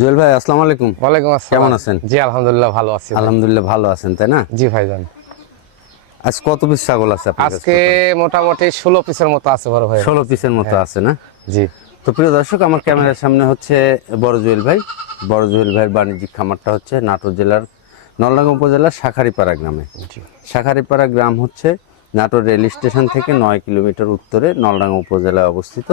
জুয়েল ভাই আসসালামু আলাইকুম। ওয়ালাইকুম আসসালাম। কেমন আছেন? জি আলহামদুলিল্লাহ ভালো আছি। আলহামদুলিল্লাহ ভালো আছেন তাই না? জি ভাইজান। আজ কত পিস ছাগল আছে আজকে মোটামুটি ষোলো পিসের মতো আছে বড় ভাই। ষোলো পিসের মতো আছে না? জি। তো প্রিয় দর্শক আমার ক্যামেরার সামনে হচ্ছে বড় জুয়েল ভাই। বড় জুয়েল ভাইয়ের বাণিজ্যিক খামারটা হচ্ছে নাটোর জেলার নলডাঙ্গা উপজেলার শাখারিপাড়া গ্রামে। শাখারিপাড়া গ্রাম হচ্ছে নাটোর রেল স্টেশন থেকে নয় কিলোমিটার উত্তরে নলডাঙ্গা উপজেলায় অবস্থিত।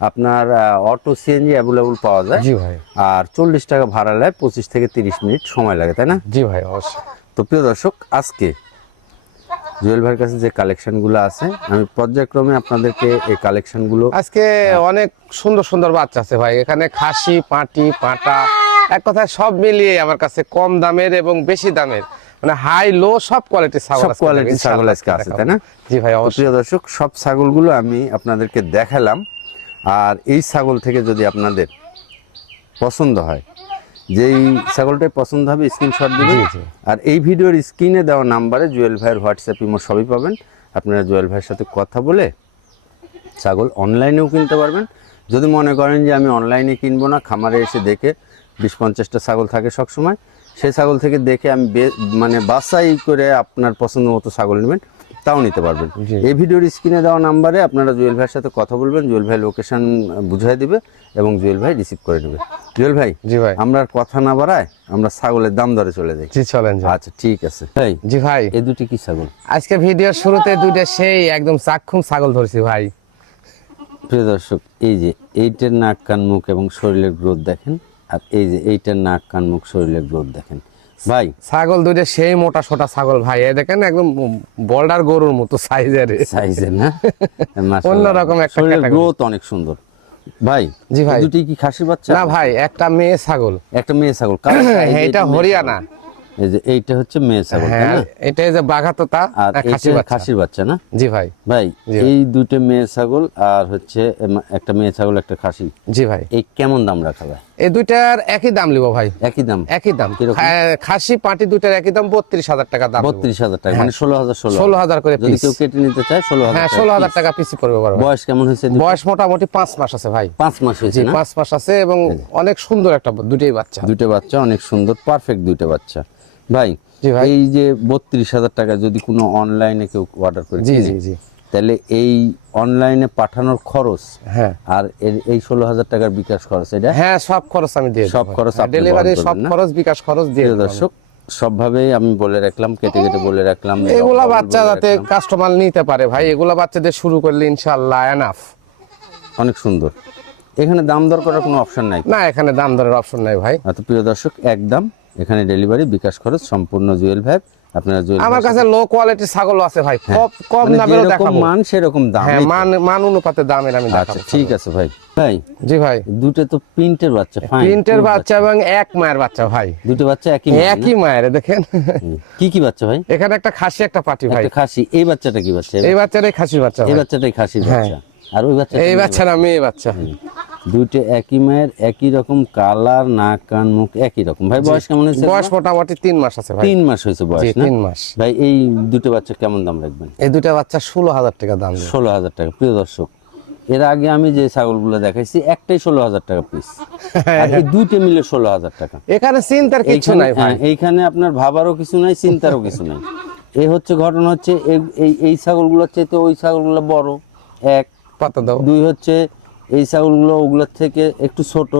আপনার অটো সিএনজি অ্যাভেলেবল পাওয়া যায়। জি ভাই। আর চল্লিশ টাকা ভাড়া নেয় পঁচিশ থেকে তিরিশ মিনিট সময় লাগে তাই না? জি ভাই অবশ্যই। তো প্রিয় দর্শক আজকে জুয়েল ভাইয়ের কাছে যে কালেকশনগুলো আছে আমি পর্যায়ক্রমে আপনাদেরকে এই কালেকশনগুলো আজকে অনেক সুন্দর সুন্দর বাচ্চা আছে ভাই। এখানে খাসি পাটি পাটা এক কথায় সব মিলিয়ে আমার কাছে কম দামের এবং বেশি দামের। মানে হাই লো সব কোয়ালিটির ছাগল সব আজকে কোয়ালিটির ছাগল আজকে আছে তাই না? জি ভাই অবশ্যই। দর্শক সব ছাগলগুলো আমি আপনাদেরকে দেখালাম। আর এই ছাগল থেকে যদি আপনাদের পছন্দ হয় যেই ছাগলটাই পছন্দ হবে স্ক্রিনশট জি। আর এই ভিডিওর স্ক্রিনে দেওয়া নাম্বারে জুয়েল ভাইয়ের হোয়াটসঅ্যাপ ইমো সবই পাবেন। আপনারা জুয়েল ভাইয়ের সাথে কথা বলে ছাগল অনলাইনেও কিনতে পারবেন। যদি মনে করেন যে আমি অনলাইনে কিনবো না খামারে এসে দেখে বিশ পঞ্চাশটা ছাগল থাকে সবসময় সেই ছাগল থেকে দেখে আমি বে- মানে বাসাই করে আপনার পছন্দ মতো ছাগল নেবেন। তাও নিতে পারবেন। এই ভিডিওর স্ক্রিনে দেওয়া নাম্বারে আপনারা জুয়েল ভাইয়ের সাথে কথা বলবেন জুয়েল ভাই লোকেশন বুঝাই দিবে এবং জুয়েল ভাই রিসিভ করে নেবে। জুয়েল ভাই জি ভাই। আমরা আর কথা না বাড়ায় আমরা ছাগলের দাম দরে চলে যাই। জি চলেন। আচ্ছা ঠিক আছে। ভাই জি ভাই। এই দুটি কি ছাগল? আজকে ভিডিওর শুরুতে দুইটা সেই একদম চাক্ষুম ছাগল ধরছি ভাই। প্রিয় দর্শক এই যে এইটার নাক কান মুখ এবং শরীরের গ্রোথ দেখেন আর এই যে এইটার নাক কান মুখ শরীরের গ্রোথ দেখেন। ভাই। ছাগল দুইটা সেই মোটা সোটা ছাগল ভাই। দেখেন একদম বর্ডার গরুর মতো সাইজের সাইজের না। অন্যরকম একটা গ্রোথ অনেক সুন্দর। ভাই জি ভাই। দুটি কি খাসি বাচ্চা? না ভাই একটা মেয়ে ছাগল। একটা মেয়ে ছাগল। হ্যাঁ, এটা হরিয়ানা। এই যে এইটা হচ্ছে মেয়ে ছাগল হ্যাঁ এটা এই যে বাঘাতোতা আর খাসি খাসির বাচ্চা। না? জি ভাই। ভাই এই দুটো মেয়ে ছাগল আর হচ্ছে একটা মেয়ে ছাগল একটা খাসি। জি ভাই। এই কেমন দাম রাখা যায়? এই দুইটার একই দাম লিব ভাই। একই দাম। একই দাম? খাসি পাটি দুইটার একই দাম বত্রিশ হাজার টাকা দাম বত্রিশ হাজার টাকা মানে ষোলো হাজার ষোলো। ষোলো হাজার করে যদি কেউ কেটে নিতে চায় ষোলো হ্যাঁ ষোলো হাজার টাকা পিসি পড়বে বয়স কেমন হয়েছে বয়স মোটামুটি পাঁচ মাস আছে ভাই। পাঁচ মাস হয়েছে পাঁচ মাস আছে এবং অনেক সুন্দর একটা দুইটাই বাচ্চা। দুটো বাচ্চা অনেক সুন্দর পারফেক্ট দুটো বাচ্চা। ভাই। এই যে বত্রিশ হাজার টাকা যদি কোনো অনলাইনে কেউ অর্ডার করে জি জি জি। তাহলে এই অনলাইনে পাঠানোর খরচ হ্যাঁ। আর এই ষোলো হাজার টাকার বিকাশ খরচ এটা? হ্যাঁ সব খরচ আমি দিয়ে সব খরচ ডেলিভারি সব খরচ বিকাশ খরচ দিয়ে। দর্শক সবভাবেই আমি বলে রাখলাম কেটে কেটে বলে রাখলাম এগুলা বাচ্চা যাতে কাস্টমার নিতে পারে ভাই এগুলা বাচ্চাদের শুরু করলে ইনশাআল্লাহ এনাফ অনেক সুন্দর। এখানে দাম দর করার কোনো অপশন নাই? না এখানে দাম দরের অপশন নাই ভাই। এত প্রিয় দর্শক একদম এখানে ডেলিভারি বিকাশ খরচ সম্পূর্ণ জুয়েল ভাই আপনারা আমার কাছে লো কোয়ালিটির আছে ভাই। কম কম মানে দামেরও দেখাবো। মান সেরকম দাম। হ্যাঁ মান মান অনুপাতে দামের আমি আচ্ছা দেখাবো। ঠিক আছে ভাই। ভাই জি ভাই। দুটো তো প্রিন্টের বাচ্চা প্রিন্টের বাচ্চা এবং এক মায়ের বাচ্চা ভাই। দুটো বাচ্চা একই একই মায়ের দেখেন। না? কি কি বাচ্চা ভাই? এখানে একটা খাসি একটা পাটি ভাই। একটা খাসি। এই বাচ্চাটা কি বাচ্চা? এই বাচ্চাটাই খাসির বাচ্চা এই। বাচ্চাটাই খাসির হ্যাঁ। বাচ্চা। আর ওই বাচ্চা এই বাচ্চাটা মেয়ে বাচ্চা। দুইটা একই মায়ের একই রকম কালার নাক কান মুখ একই রকম। ভাই বয়স কেমন হয়েছে বয়স মোটামুটি তিন মাস আছে ভাই। তিন মাস হয়েছে বয়স তিন মাস। ভাই এই দুটো বাচ্চা কেমন দাম রাখবেন? এই দুটো বাচ্চা ষোলো হাজার টাকা দাম ষোলো হাজার টাকা প্রিয় দর্শক এর আগে আমি যে ছাগলগুলো দেখাইছি একটাই ষোলো হাজার টাকা পিস এই দুইটা মিলে ষোলো হাজার টাকা। এখানে চিন্তার কিছু নাই হ্যাঁ, এইখানে আপনার ভাবারও কিছু নাই চিন্তারও কিছু নাই। এই হচ্ছে ঘটনা হচ্ছে এই- এই এই ছাগলগুলোর চাইতে ওই ছাগলগুলো বড় এক পাতা দাও। দুই হচ্ছে এই ছাগলগুলো ওগুলোর থেকে একটু ছোট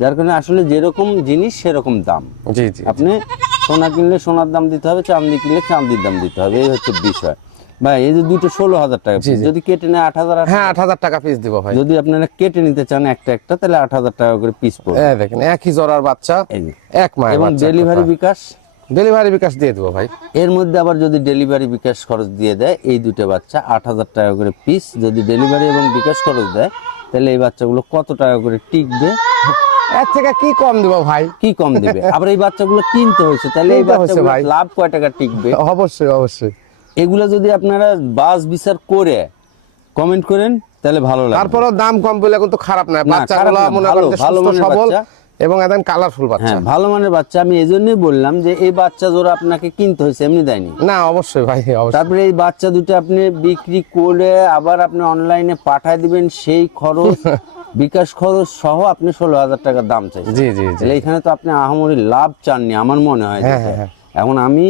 যার কারণে আসলে যেরকম জিনিস সেরকম দাম। জি জি আপনি সোনা কিনলে সোনার দাম দিতে হবে চাঁদি কিনলে চাঁদির দাম দিতে হবে এই হচ্ছে বিষয়। ভাই এই যে দুটো ষোলো হাজার টাকা যদি কেটে নেয় আট হাজার হ্যাঁ আট হাজার টাকা পিস দিব ভাই। যদি আপনারা কেটে নিতে চান একটা একটা তাহলে আট হাজার টাকা করে পিস পড়বে। দেখেন একই জোড়ার বাচ্চা এক মায়ের এবং ডেলিভারি বিকাশ ডেলিভারি বিকাশ দিয়ে দেবো ভাই। এর মধ্যে আবার যদি ডেলিভারি বিকাশ খরচ দিয়ে দেয় এই দুটো বাচ্চা আট হাজার টাকা করে পিস যদি ডেলিভারি এবং বিকাশ খরচ দেয় তাহলে এই বাচ্চাগুলো কত টাকা করে টিকবে? এর থেকে কি কম দিব ভাই? কি কম দিবে? আবার এই বাচ্চাগুলো কিনতে হয়েছে তাহলে এই বাচ্চাগুলো ভাই। লাভ কয় টাকা টিকবে? অবশ্যই অবশ্যই। এগুলো যদি আপনারা বাস বিচার করে কমেন্ট করেন তাহলে ভালো লাগবে। তারপরও দাম কম বলে কিন্তু খারাপ না। বাচ্চাগুলো মনে ভালো, করেন সবল। এবং একদম কালারফুল বাচ্চা। হ্যাঁ ভালো মানের বাচ্চা আমি এই জন্যই বললাম যে এই বাচ্চা জোড়া আপনাকে কিনতে হয়েছে এমনি দেয়নি। না অবশ্যই ভাই অবশ্যই। তারপরে এই বাচ্চা দুটো আপনি বিক্রি করে আবার আপনি অনলাইনে পাঠায় দিবেন সেই খরচ বিকাশ খরচ সহ আপনি ষোলো হাজার টাকার দাম চাই জি জি জি। তাহলে এখানে তো আপনি আহামরি লাভ চাননি আমার মনে হয় হ্যাঁ, হ্যাঁ, হ্যাঁ। এখন আমি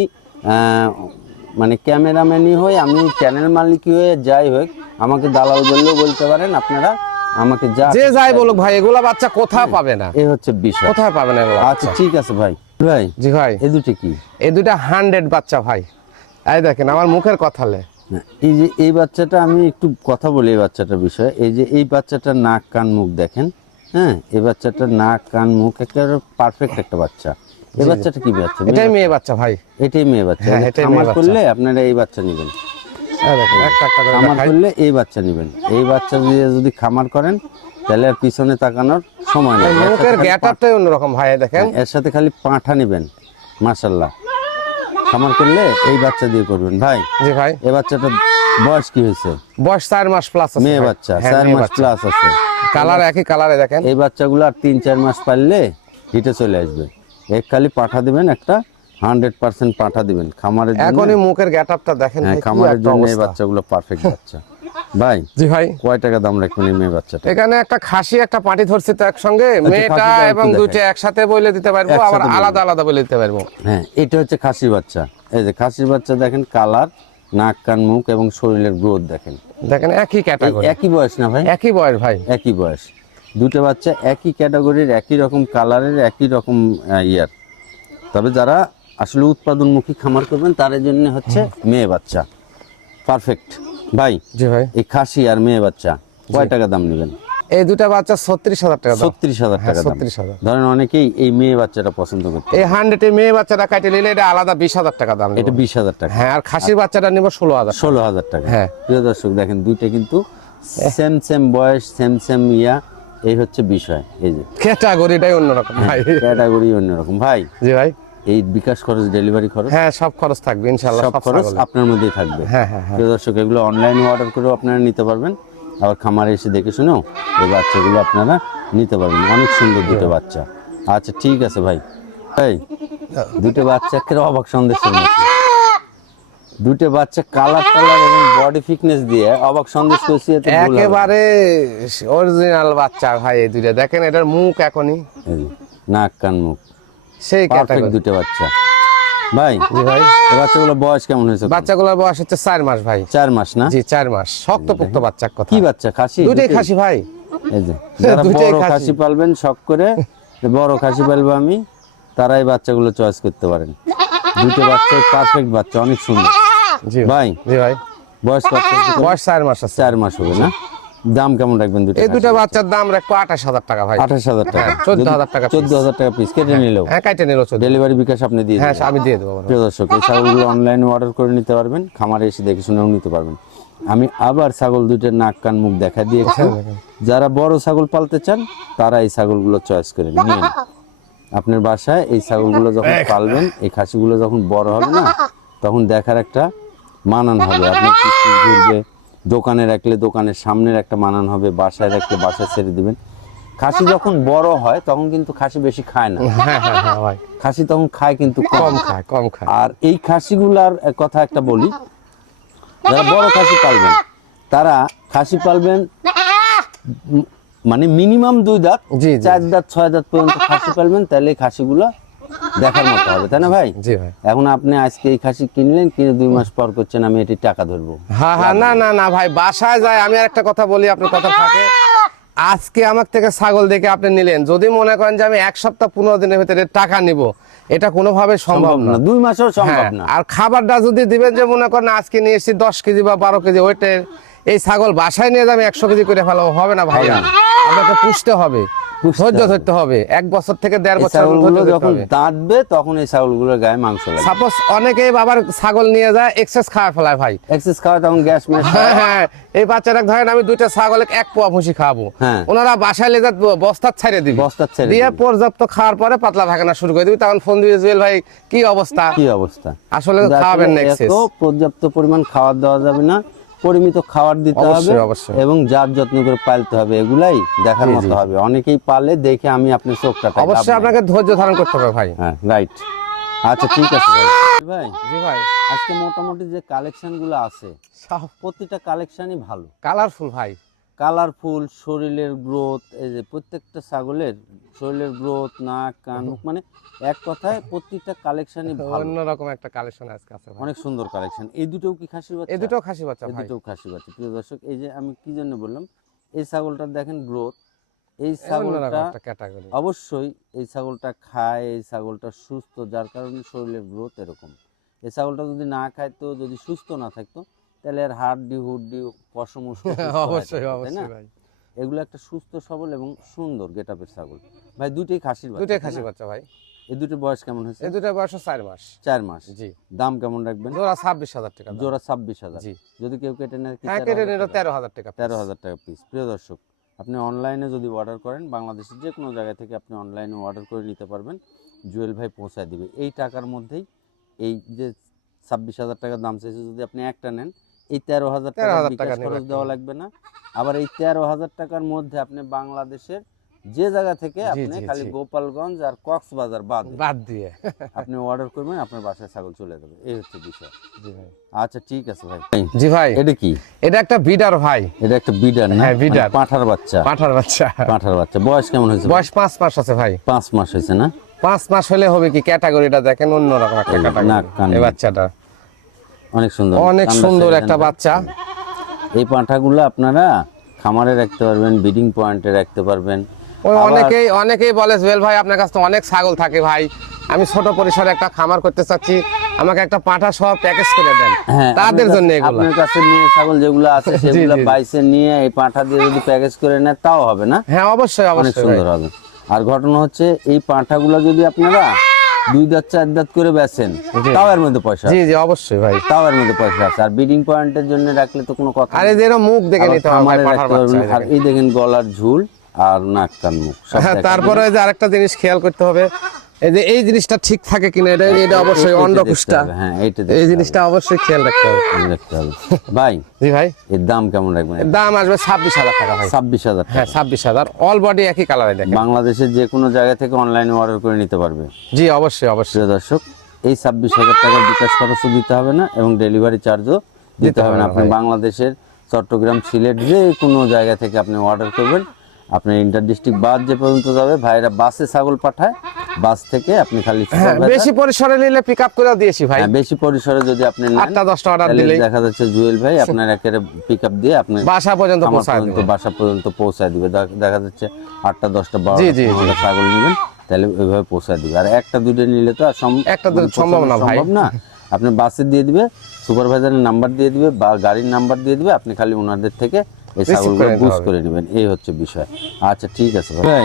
মানে ক্যামেরাম্যানই হই আমি চ্যানেল মালিকই হয়ে যাই হোক আমাকে দালাল বললেও বলতে পারেন আপনারা আমাকে যা যে যাই বলুক ভাই এগুলা বাচ্চা কোথাও পাবে না। এই হচ্ছে বিষয়। কোথায় পাবে না এগুলা আচ্ছা ঠিক আছে ভাই। ভাই জি ভাই। এই দুটো কি? এই দুইটা হান্ড্রেড বাচ্চা ভাই। এই দেখেন আমার মুখের কথা লে। এই যে এই বাচ্চাটা আমি একটু কথা বলি এই বাচ্চাটার বিষয়ে। এই যে এই বাচ্চাটার নাক কান মুখ দেখেন হ্যাঁ? এই বাচ্চাটার নাক কান মুখ একটা পারফেক্ট একটা বাচ্চা। এই বাচ্চাটা কি বাচ্চা? এটাই মেয়ে বাচ্চা। ভাই। এটাই মেয়ে বাচ্চা। হ্যাঁ, খামার করলে আপনারা এই বাচ্চা নেবেন। এই দেখেন একটা একটা খামার। করলে এই বাচ্চা নেবেন। এই বাচ্চা দিয়ে যদি খামার করেন তাহলে আর পিছনে তাকানোর সময় নেই। মুখের সাথে খালি গ্যাট আপটাই অন্যরকম ভাই দেখেন। এর সাথে খালি পাঁঠা নেবেন মাশাল্লাহ খামার করলে এই বাচ্চা দিয়ে করবেন। ভাই জি ভাই। এই বাচ্চাটা বয়স কি হয়েছে? বয়স চার মাস প্লাস আছে মেয়ে। বাচ্চা হ্যাঁ, চার মাস প্লাস আছে। কালার একই কালারে দেখেন। এই বাচ্চাগুলো আর তিন চার মাস পারলে হিটে চলে আসবে। এক খালি পাঠা দিবেন একটা হান্ড্রেড পার্সেন্ট পাঠা দিবেন। খামারের এখনই মুখের গ্যাট আপটা দেখেন হ্যাঁ খামারের জন্য এই বাচ্চাগুলো পারফেক্ট বাচ্চা। ভাই জি ভাই। কয় টাকা দাম রাখবেন এই মেয়ে বাচ্চাটা? এখানে একটা খাসি একটা পাটি ধরছি তো একসঙ্গে। মেয়েটা এবং। দুইটা একসাথে বলে দিতে পারব আবার আলাদা আলাদা বলে দিতে পারব। হ্যাঁ এটা হচ্ছে খাসি বাচ্চা। এই যে খাসির বাচ্চা দেখেন কালার নাক কান মুখ এবং শরীরের গ্রোথ দেখেন। দেখেন একই ক্যাটাগরি একই বয়স না ভাই? একই বয়স ভাই। একই বয়স। দুটো বাচ্চা একই ক্যাটাগরির একই রকম কালারের একই রকম ইয়ার। তবে যারা আসলে উৎপাদনমুখী খামার করবেন তার জন্য হচ্ছে মেয়ে বাচ্চা। পারফেক্ট ভাই জি ভাই। এই খাসি আর মেয়ে বাচ্চা কয় টাকা দাম নেবেন? এই দুটা বাচ্চা ছত্রিশ হাজার টাকা দাম। ছত্রিশ হাজার হ্যাঁ, টাকা দাম। 36,000 ধরেন অনেকেই এই মেয়ে বাচ্চাটা পছন্দ করতে এই হান্ড্রেডে মেয়ে বাচ্চাটা কাটে নিলে এটা আলাদা বিশ হাজার টাকা দাম এটা বিশ হাজার টাকা। হ্যাঁ আর খাসির বাচ্চাটা নিব ষোলো হাজার ষোলো হাজার টাকা। হ্যাঁ। প্রিয় দর্শক দেখেন দুইটা কিন্তু সেম সেম বয়স সেম সেম ইয়া এই হচ্ছে বিষয় এই যে। ক্যাটাগরিটাই অন্যরকম ভাই। ক্যাটাগরি অন্যরকম। ভাই জি ভাই। এই বিকাশ খরচ ডেলিভারি খরচ? হ্যাঁ সব খরচ থাকবে ইনশাল্লাহ সব খরচ আপনার মধ্যেই থাকবে। হ্যাঁ হ্যাঁ হ্যাঁ। প্রিয় দর্শক এগুলো অনলাইনে অর্ডার করেও আপনারা নিতে পারবেন। আবার খামারে এসে দেখে শুনেও এই বাচ্চাগুলো আপনারা নিতে পারবেন। অনেক সুন্দর দুটো বাচ্চা। আচ্ছা ঠিক আছে ভাই। এই দুটো বাচ্চা একেবারে অবাক সন্দেশের মতো দুটো বাচ্চা কালার কালার এবং বডি ফিটনেস দিয়ে অবাক সন্দেশ করছি। একেবারে অরিজিনাল বাচ্চা ভাই এই দুইটা। দেখেন এটার মুখ এখনই। নাক কান মুখ। সেই ক্যাটাগরি দুটো বাচ্চা। ভাই জি ভাই। এই বাচ্চাগুলো বয়স কেমন হয়েছে? বাচ্চাগুলোর বয়স হচ্ছে মাস ভাই। মাস না? জি চার মাস। শক্তপোক্ত বাচ্চা কথা। কি বাচ্চা? খাসি? দুটোই? খাসি ভাই। এই যে যারা বড় খাসি। পালবেন শখ করে বড় খাসি পালবো আমি তারাই বাচ্চাগুলো চয়েস করতে পারেন। দুটো বাচ্চা পারফেক্ট বাচ্চা অনেক সুন্দর। জি। ভাই জি ভাই। বয়স কত বয়স চার মাস আছে। চার মাস হবে না? দাম কেমন রাখবেন দুটো এই দুটা বাচ্চার দাম রাখব আঠাশ হাজার টাকা ভাই। আঠাশ হাজার টাকা। হ্যাঁ, 14,000 টাকা piece। চোদ্দ হাজার টাকা পিস কেটে নিলেও। হ্যাঁ কাইটে নিল ডেলিভারি বিকাশ আপনি দিয়ে হ্যাঁ আমি দিয়ে দেবো প্রিয় দর্শক এই ছাগলগুলো অনলাইনে অর্ডার করে নিতে পারবেন খামারে এসে দেখে শুনেও নিতে পারবেন। আমি আবার ছাগল দুইটার নাক কান মুখ দেখা দিয়েছি। যারা বড় ছাগল পালতে চান তারা এই ছাগলগুলো চয়েস করে নিন। আপনার বাসায় এই ছাগলগুলো যখন পালবেন এই খাসিগুলো যখন বড় হবে না তখন দেখার একটা মানান হবে। আপনার কিছু ঘুরবে দোকানে রাখলে দোকানের সামনের একটা মানান হবে বাসায় রাখলে বাসায় ছেড়ে দিবেন। খাসি যখন বড় হয় তখন কিন্তু খাসি বেশি খায় না। হ্যাঁ হ্যাঁ হ্যাঁ খাসি তখন খায় কিন্তু কম খায় কম খায়। আর এই খাসিগুলার কথা একটা বলি যারা বড় খাসি পালবেন তারা খাসি পালবেন মানে মিনিমাম দুই দাঁত। চার দাঁত ছয় দাঁত পর্যন্ত খাসি পালবেন তাহলে খাসিগুলো দেখার মতো হবে তাই না ভাই? জি ভাই। এখন আপনি আজকে এই খাসি কিনলেন কিনে দুই মাস পর করছেন আমি এটি টাকা ধরবো। হ্যাঁ হ্যাঁ না না। না ভাই বাসায় যায় আমি আর একটা কথা বলি আপনার কথা থাকে। আজকে আমার থেকে ছাগল দেখে আপনি নিলেন যদি মনে করেন যে আমি এক সপ্তাহ পনেরো দিনের ভিতরে টাকা নিব এটা কোনোভাবে সম্ভব না দুই মাসেও সম্ভব হ্যাঁ, না। আর খাবারটা যদি দিবেন যে মনে করেন আজকে নিয়ে এসেছি দশ কেজি বা বারো কেজি ওইটার এই ছাগল বাসায় নিয়ে যাবে একশো কেজি করে ফেলাবো হবে না ভাই? আপনাকে পুষতে হবে। ধৈর্য ধরতে হবে। এক বছর থেকে দেড় বছর যখন দাঁতবে তখন এই ছাগলগুলোর গায়ে মাংস লাগে সাপোজ অনেকেই বাবার ছাগল নিয়ে যায় এক্সেস খাওয়া ফেলায় ভাই। এক্সেস খাওয়া তখন গ্যাস ম্যাস হ্যাঁ, হ্যাঁ, এই বাচ্চাটা ধরেন আমি দুইটা ছাগল এক পোয়া ভুসি খাব হ্যাঁ। ওনারা বাসায় লেগে বস্তার ছেড়ে দিবি। বস্তার ছেড়ে দিয়ে পর্যাপ্ত খাওয়ার পরে পাতলা ভাগানা শুরু করে দিবি। তখন ফোন দিয়ে জুয়েল ভাই কি অবস্থা? কি অবস্থা? আসলে খাওয়াবেন না। এত পর্যাপ্ত পরিমাণ খাবার দেওয়া যাবে না। পরিমিত খাবার দিতে হবে। এবং যার যত্ন করে পালতে হবে এগুলাই দেখার মতো হবে। অনেকেই পালে দেখে আমি আপনি চোখটা অবশ্যই আপনাকে ধৈর্য ধারণ করতে হবে ভাই। হ্যাঁ রাইট আচ্ছা ঠিক আছে ভাই। ভাই। জি ভাই আজকে মোটামুটি যে কালেকশনগুলো আছে সব প্রতিটা কালেকশনই ভালো। কালারফুল ভাই। কালারফুল শরীরের গ্রোথ এই যে প্রত্যেকটা ছাগলের শরীরের গ্রোথ নাক কান মুখ মানে এক কথায় প্রত্যেকটা কালেকশনই অন্যরকম একটা কালেকশন আজকে আছে অনেক সুন্দর কালেকশন। এই দুটোও কি খাসির বাচ্চা? এই দুটো খাসি বাচ্চা এই দুটোও খাসি বাচ্চা। প্রিয় দর্শক এই যে আমি কি জন্য বললাম? এই ছাগলটার দেখেন গ্রোথ। এই ছাগলটা ক্যাটাগরি। অবশ্যই এই ছাগলটা খায় এই ছাগলটা সুস্থ যার কারণে শরীরের গ্রোথ এরকম। এই ছাগলটা যদি না খাইতো যদি সুস্থ না থাকতো তাহলে আর হাড্ডি হুড্ডি পশম অবশ্যই না? অবশ্যই ভাই। এগুলো একটা সুস্থ সবল এবং সুন্দর গেটাপের ছাগল। ভাই দুটোই খাসির বাচ্চা, দুটোই তাই খাসি বাচ্চা ভাই। এই দুটো বয়স কেমন হয়েছে? এই দুটো বয়স চার মাস। চার মাস। জি। দাম কেমন রাখবেন? জোড়া ছাব্বিশ হাজার টাকা। জোড়া ছাব্বিশ হাজার। জি। যদি কেউ কেটে নেয় হ্যাঁ কেটে টাকা? তেরো হাজার টাকা তেরো হাজার টাকা পিস প্রিয় দর্শক আপনি অনলাইনে যদি অর্ডার করেন বাংলাদেশের যে কোনো জায়গা থেকে আপনি অনলাইনে অর্ডার করে নিতে পারবেন। জুয়েল ভাই পৌঁছায় দিবে। এই টাকার মধ্যেই এই যে ছাব্বিশ হাজার টাকার দাম চাইছে যদি আপনি একটা নেন এই তেরো হাজার টাকা 13,000 বিকাশ টাকা খরচ দেওয়া লাগবে না। আবার এই তেরো হাজার টাকার মধ্যে আপনি বাংলাদেশের যে জায়গা থেকে আপনি খালি গোপালগঞ্জ আর কক্সবাজার বাদ বাদ দিয়ে। আপনি অর্ডার করবেন আপনার বাসায় ছাগল চলে যাবে। এই হচ্ছে বিষয়। আচ্ছা ঠিক আছে ভাই। জি ভাই। এটা কি? এটা একটা বিডার ভাই। এটা একটা বিডার না? হ্যাঁ, বিডার। মানে পাঁঠার বাচ্চা। পাঠার বাচ্চা। পাঁঠার বাচ্চা। বয়স কেমন হয়েছে বয়স পাঁচ মাস আছে ভাই। পাঁচ মাস হয়েছে না? পাঁচ মাস হলে হবে কি? ক্যাটাগরিটা দেখেন অন্যরকম একটা ক্যাটাগরি কান। এই বাচ্চাটা। অনেক সুন্দর। অনেক সুন্দর একটা বাচ্চা। এই পাঁঠাগুলো আপনারা খামারে রাখতে পারবেন ব্রিডিং পয়েন্টে রাখতে পারবেন। অনেকেই অনেকেই বলে জুয়েল ভাই আপনার কাছে তো অনেক ছাগল থাকে ভাই। আমি ছোট পরিসরে একটা খামার করতে চাচ্ছি। আমাকে একটা পাঁঠা সহ প্যাকেজ করে দেন। হ্যাঁ, তাদের জন্য এগুলো। আপনার কাছে নিয়ে ছাগল যেগুলো আছে সেগুলো বাইসে নিয়ে এই পাঁঠা দিয়ে যদি প্যাকেজ করে নেয় তাও হবে না? হ্যাঁ অবশ্যই অনেক অবশ্যই। সুন্দর হবে। আর ঘটনা হচ্ছে এই পাঁঠাগুলো যদি আপনারা দুই দাঁত চার দাঁত করে বেচেন তাও এর মধ্যে পয়সা জি জি অবশ্যই ভাই। তাও এর মধ্যে পয়সা আছে। আর ব্রিডিং পয়েন্টের জন্য রাখলে তো কোনো কথা আরে এরকম মুখ দেখে নিতে হবে। আর এই দেখেন গলার ঝুল আর নাক কান মুখ হ্যাঁ তারপরে যে আরেকটা জিনিস খেয়াল করতে হবে এই যে এই জিনিসটা ঠিক থাকে কিনা এটা এটা অবশ্যই এইটা অন্ডকুষ্টা হ্যাঁ এইটা এই জিনিসটা অবশ্যই খেয়াল রাখতে হবে। দেখতে হবে। ভাই জি ভাই। এর দাম কেমন রাখবেন? দাম আসবে ছাব্বিশ হাজার টাকা ভাই। ছাব্বিশ হাজার হ্যাঁ ছাব্বিশ হাজার। অল বডি একই কালারে দেখেন। বাংলাদেশের যে কোনো জায়গা থেকে অনলাইনে অর্ডার করে নিতে পারবে। জি অবশ্যই অবশ্যই। দর্শক এই ছাব্বিশ হাজার টাকার বিকাশ খরচও দিতে হবে না এবং ডেলিভারি চার্জও দিতে হবে না। আপনি বাংলাদেশের চট্টগ্রাম সিলেট যে কোনো জায়গা থেকে আপনি অর্ডার করবেন। আপনার ইন্টার ডিস্ট্রিক্ট বাস যে পর্যন্ত যাবে ভাইরা বাসে ছাগল পাঠায়। বাস থেকে আপনি খালি হ্যাঁ বেশি পরিসরে নিলে পিক আপ করে দিয়েছি ভাই। হ্যাঁ, বেশি পরিসরে যদি আপনি নেন আটটা দশটা অর্ডার দিলেই দেখা যাচ্ছে জুয়েল ভাই আপনার একেবারে পিক আপ দিয়ে আপনি বাসা পর্যন্ত পৌঁছায় দেবে। বাসা পর্যন্ত পৌঁছায় দিবে। দেখা যাচ্ছে আটটা দশটা বারো জি, জি। ছাগল নেবেন তাহলে ওইভাবে পৌঁছায় দিবে। আর একটা দুটো নিলে তো আর একটা মানে সম্ভব না ভাই। সম্ভব না। আপনি বাসে দিয়ে দিবে সুপারভাইজারের নাম্বার দিয়ে দিবে বা গাড়ির নাম্বার দিয়ে দিবে আপনি খালি ওনাদের থেকে এই ছাগলগুলো বুঝ করে নেবেন। এই হচ্ছে বিষয়। আচ্ছা ঠিক আছে ভাই,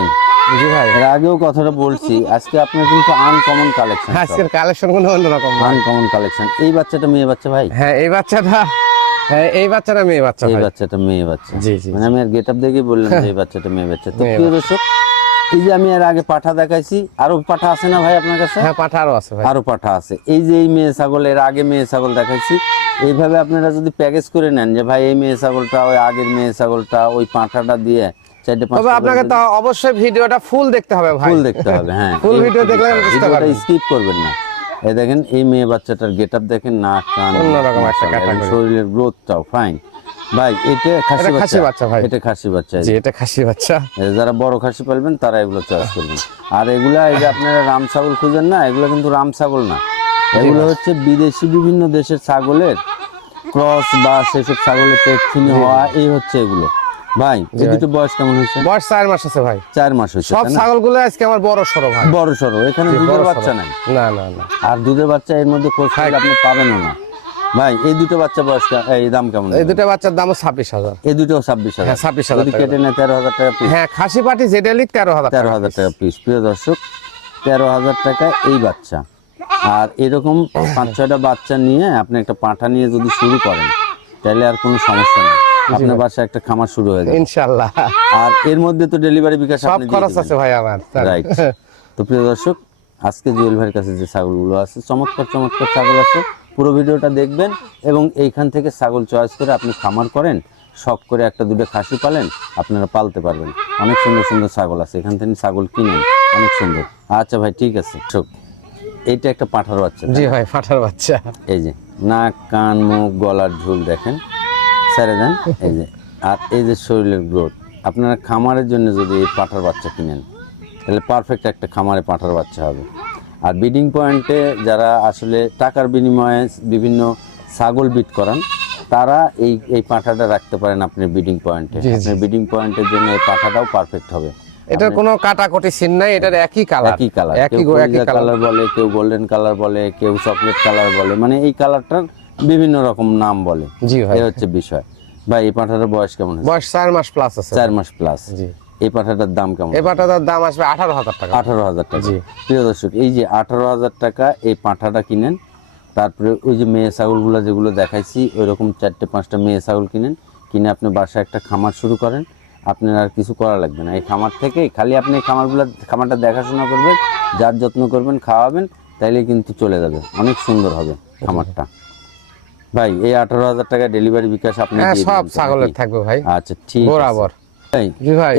জি ভাই। এর আগেও কথাটা বলছি আজকে আপনার কিন্তু আনকমন কালেকশন আজকের কালেকশনগুলো অন্যরকম আনকমন কালেকশন এই বাচ্চাটা মেয়ে বাচ্চা ভাই? হ্যাঁ এই বাচ্চাটা হ্যাঁ এই বাচ্চাটা মেয়ে বাচ্চা এই বাচ্চাটা মেয়ে বাচ্চা। জি জি মানে আমি আর গেট আপ দেখে বললাম যে এই বাচ্চাটা মেয়ে বাচ্চা। তো প্রিয় দর্শক এই যে আমি এর আগে পাঠা দেখাইছি আরও পাঠা আছে না ভাই আপনার কাছে? হ্যাঁ পাঠা আরও আছে ভাই। আরও পাঠা আছে। এই যে এই মেয়ে ছাগল এর আগে মেয়ে ছাগল দেখাইছি এইভাবে আপনারা যদি প্যাকেজ করে নেন যে ভাই এই মেয়ে ছাগলটা ওই আগের মেয়ে ছাগলটা ওই পাঁঠাটা দিয়ে তবে আপনাকে তো অবশ্যই ভিডিওটা ফুল দেখতে হবে ভাই। ফুল দেখতে হবে হ্যাঁ। Full video দেখলে বুঝতে পারবেন। স্কিপ করবেন না। এই দেখেন এই মেয়ে বাচ্চাটার গেট আপ দেখেন নাক কান অন্যরকম একটা মাশাআল্লাহ, শরীরের গ্রোথটাও ফাইন ভাই এটা খাসি খাসি বাচ্চা। ভাই। এটা খাসি বাচ্চা জি এটা খাসি বাচ্চা। যারা বড় খাসি পালবেন তারা এগুলো চয়েস করবেন। আর এগুলা এই যে আপনারা রাম ছাগল খুঁজেন না এগুলো কিন্তু রাম ছাগল না। এগুলো হচ্ছে বিদেশি বিভিন্ন দেশের ছাগলের ক্রস বা সেসব ছাগলের পেটথিনি হওয়া এই হচ্ছে এগুলো। ভাই এই দুটো বয়স কেমন হয়েছে? বয়স চার মাস আছে ভাই। চার মাস হয়েছে সব ছাগলগুলো আজকে আমার বড় সরো ভাই। বড় সড়ো এখানে দুধের বাচ্চা নাই। না না না। আর দুধের বাচ্চা এর মধ্যে খোঁজ আপনি পাবেনও না। ভাই এই দুটো বাচ্চা বয়স এই দাম কেমন? এই দুটো বাচ্চার দাম ছাব্বিশ হাজার। এই দুটো ছাব্বিশ হাজার। হ্যাঁ, 26,000 যদি টাকা। কেটে নেয় তেরো হাজার টাকা পিস হ্যাঁ খাসি পাটি যেটা লিখ তেরো হাজার তেরো হাজার টাকা পিস প্রিয় দর্শক তেরো হাজার টাকা এই বাচ্চা। আর এরকম পাঁচ ছয়টা বাচ্চা নিয়ে আপনি একটা পাঁঠা নিয়ে যদি শুরু করেন তাহলে আর কোনো সমস্যা নেই। আপনার বাসায় একটা খামার শুরু হয়ে যাবে। ইনশাল্লাহ আর এর মধ্যে তো ডেলিভারি বিকাশ সব খরচ আছে ভাই আমার রাইট তো প্রিয় দর্শক আজকে জুয়েল ভাইয়ের কাছে যে ছাগলগুলো আছে চমৎকার চমৎকার ছাগল আছে পুরো ভিডিওটা দেখবেন এবং এইখান থেকে ছাগল চয়েস করে আপনি খামার করেন শখ করে একটা দুটো খাসি পালেন আপনারা পালতে পারবেন। অনেক সুন্দর সুন্দর ছাগল আছে। এখান থেকে ছাগল কিনেন অনেক সুন্দর। আচ্ছা ভাই ঠিক আছে। এইটা একটা পাঠার বাচ্চা জি ভাই ফাটার বাচ্চা। এই যে নাক কান মুখ গলার ঝুল দেখেন। ছেড়ে দেন এই যে। আর এই যে শরীরের গ্রোথ আপনারা খামারের জন্য যদি এই পাঁঠার বাচ্চা কিনেন তাহলে পারফেক্ট একটা খামারে পাঁঠার বাচ্চা হবে। আর বিডিং পয়েন্টে যারা আসলে টাকার বিনিময়ে বিভিন্ন ছাগল বিট করান তারা এই এই পাঁঠাটা রাখতে পারেন আপনি বিডিং পয়েন্টে। আপনার বিডিং পয়েন্টের জন্য এই পাঁঠাটাও পারফেক্ট হবে। এটার কোনো কাটাকুটি সিন নাই এটার একই কালার একই কালার একই একই কালার বলে কেউ গোল্ডেন কালার বলে কেউ চকলেট কালার বলে। মানে এই কালারটার বিভিন্ন রকম নাম বলে। জি ভাই। হচ্ছে বিষয়। ভাই এই পাঠাটার বয়স কেমন বয়স চার মাস প্লাস আছে। চার মাস প্লাস জি। এই পাঠাটার দাম কেমন? এই পাটাটার দাম আসবে আঠারো হাজার টাকা। আঠারো হাজার টাকা। জি। প্রিয় দর্শক এই যে আঠারো হাজার টাকা এই পাঁঠাটা কিনেন তারপরে ওই যে মেয়ে ছাগলগুলো যেগুলো দেখাইছি ওই রকম চারটে পাঁচটা মেয়ে ছাগল কিনেন কিনে আপনি বাসায় একটা খামার শুরু করেন আপনার আর কিছু করা লাগবে না। এই খামার থেকে খালি আপনি খামারগুলো খামারটা দেখাশোনা করবেন যার যত্ন করবেন খাওয়াবেন তাইলে কিন্তু চলে যাবে। অনেক সুন্দর হবে খামারটা। ভাই এই আঠারো হাজার টাকা ডেলিভারি বিকাশ আপনি হ্যাঁ সব ছাগলের থাকবে ভাই। আচ্ছা ঠিক বরাবর।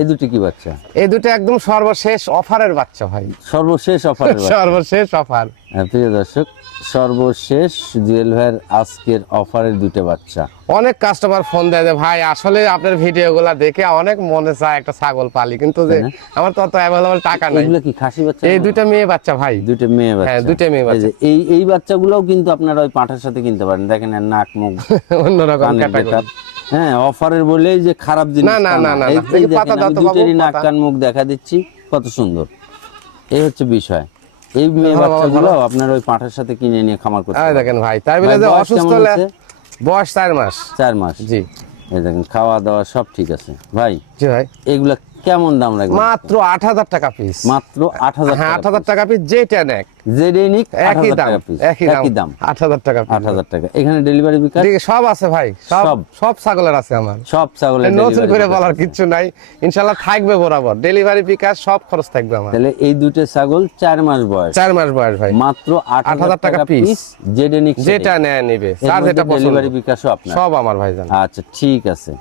এই দুটি কি বাচ্চা? এই দুটো একদম সর্বশেষ অফারের বাচ্চা ভাই। সর্বশেষ বাচ্চা। সর্বশেষ অফার। হ্যাঁ, প্রিয় দর্শক সর্বশেষ জুয়েল ভাইয়ের আজকের অফারের দুটো বাচ্চা। অনেক কাস্টমার ফোন দেয় যে ভাই আসলে আপনার ভিডিওগুলো দেখে অনেক মনে চায় একটা ছাগল পালি। কিন্তু যে আমার তো অত অ্যাভেলেবল টাকা নাই। এগুলো কি খাসি বাচ্চা এই দুইটা মেয়ে বাচ্চা ভাই। দুটো মেয়ে বাচ্চা। হ্যাঁ, দুটো মেয়ে যে এই এই বাচ্চাগুলোও কিন্তু আপনারা ওই পাঁঠার সাথে কিনতে পারেন। দেখেন নাক মুখ অন্যরকম ক্যাটাগরি হ্যাঁ অফারের বলেই যে খারাপ জিনিস না, না, না, না, এই- পাতা আমি দাও তো বাবু, দুটোরই নাক পাতা। কান মুখ দেখা দিচ্ছি। কত সুন্দর। এই হচ্ছে বিষয়। এই মেয়ে বাচ্চাগুলো আপনার ওই পাঁঠার সাথে কিনে নিয়ে খামার করতে এই দেখেন ভাই তাই বলে ভাই, যে অসুস্থ হলে বয়স চার মাস। চার মাস। জি। এই দেখেন খাওয়া দাওয়া সব ঠিক আছে। ভাই জি ভাই। এগুলা কেমন দাম রাখবেন? মাত্র আট হাজার টাকা পিস মাত্র আট হাজার হ্যাঁ আট হাজার টাকা পিস যেটা নেক জেডেনিক একই দাম একই দাম। একই দাম। আট হাজার টাকা আট হাজার টাকা। এখানে ডেলিভারি বিকাশ? সব আছে ভাই। সব সব। ছাগলের আছে আমার। সব ছাগলের নতুন করে বলার। কিচ্ছু নাই। থাকবে বরাবর। ডেলিভারি বিকাশ সব খরচ থাকবে আমার। তাহলে এই দুটো ছাগল চার মাস বয়স। চার মাস বয়স ভাই। মাত্র আট হাজার টাকা piece। পিস জেডেনিক যেটা নেয় নিবে। যার যেটা পছন্দ। ডেলিভারি বিকাশও আপনার। সব আমার ভাই জান আচ্ছা ঠিক আছে।